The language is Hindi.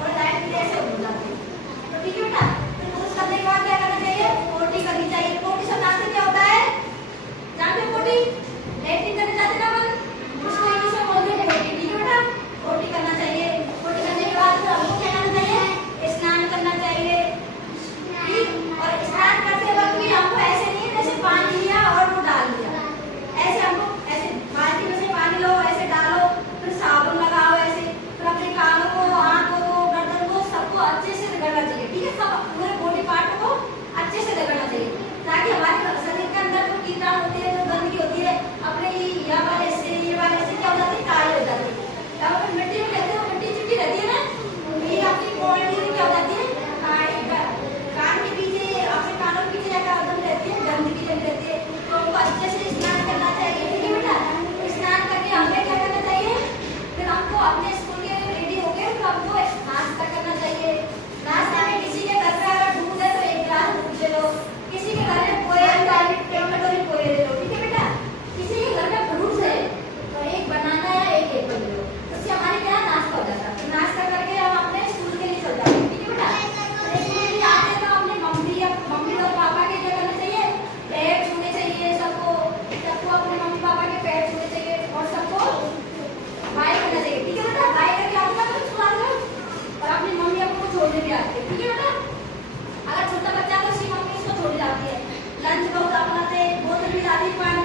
और लाइट भी ऐसे हो जाती है। तो ठीक है बेटा, फिर ब्रश करने के बाद क्या करना चाहिए, पोटी करनी चाहिए। पोटी से नाश्ते क्या होता है, जानते हो पोटी, लैट्रिन करने जाते ना अपन, उसको इंग्लिश में बोलते हैं पोटी। ठीक है बेटा, पोटी करना चाहिए। पोटी करने के बाद फिर हमको क्या करना चाहिए, स्नान करना चाहिए। ठीक, और स्नान करते वक्त भी हमको ऐसे नहीं जैसे पानी लिया और वो डाल दिया, ऐसे हमको ऐसे बाल्टी में से पानी लो, ऐसे डालो, फिर साबुन लगाओ, ऐसे फिर अपने कानों को, आंखों को, गर्दन को, सबको अच्छे से रगड़ना चाहिए। ठीक है, सब पूरे बॉडी पार्ट को अच्छे से रगड़ना चाहिए, ताकि हमारे शरीर के अंदर जो कीटाणु होते हैं, जो गंदगी होती है, अपने ये वाले से क्या हो जाती है, काले हो जाती है। अब मिट्टी में रहते हो, मिट्टी चिट्टी रहती है ना, ये आपकी बॉडी में क्या हो जाती है, कान के पीछे, अपने कानों के पीछे जाकर एकदम रहती है, गंदगी जमी रहती है। तो हमको अच्छे से स्नान करना चाहिए। ठीक है बेटा, स्नान करके हमें क्या करना चाहिए, फिर हमको अपने स्कूल के रेडी हो गए, फिर हमको नाश्ता करना चाहिए। नाश्ते में किसी के घर पे अगर दूध है तो एक गिलास दूध दे लो, किसी के घर में पोहे है तो एक कटोरी पोहे दे लो। ठीक है बेटा, किसी के घर में फ्रूट्स है तो एक बनाना या एक एप्पल दे लो, उससे हमारे क्या नाश्ता हो जाता है। फिर नाश्ता करके हम अपने स्कूल के लिए चल जाते हैं। ठीक है बेटा, स्कूल में आते तो अपने मम्मी और पापा के क्या करना चाहिए, पैर छूने चाहिए। सबको अपने मम्मी पापा के पैर छूने चाहिए और सबको बाय करना चाहिए। ठीक है बेटा, बाय करके आपका कुछ छुड़ा दो और अपनी मम्मी आपको छोड़ने भी आती है। ठीक है बेटा, अगर छोटा बच्चा तो उसकी मम्मी उसको छोड़ जाती है। लंच बहुत अपनाते, बोतल भी जाती है पानी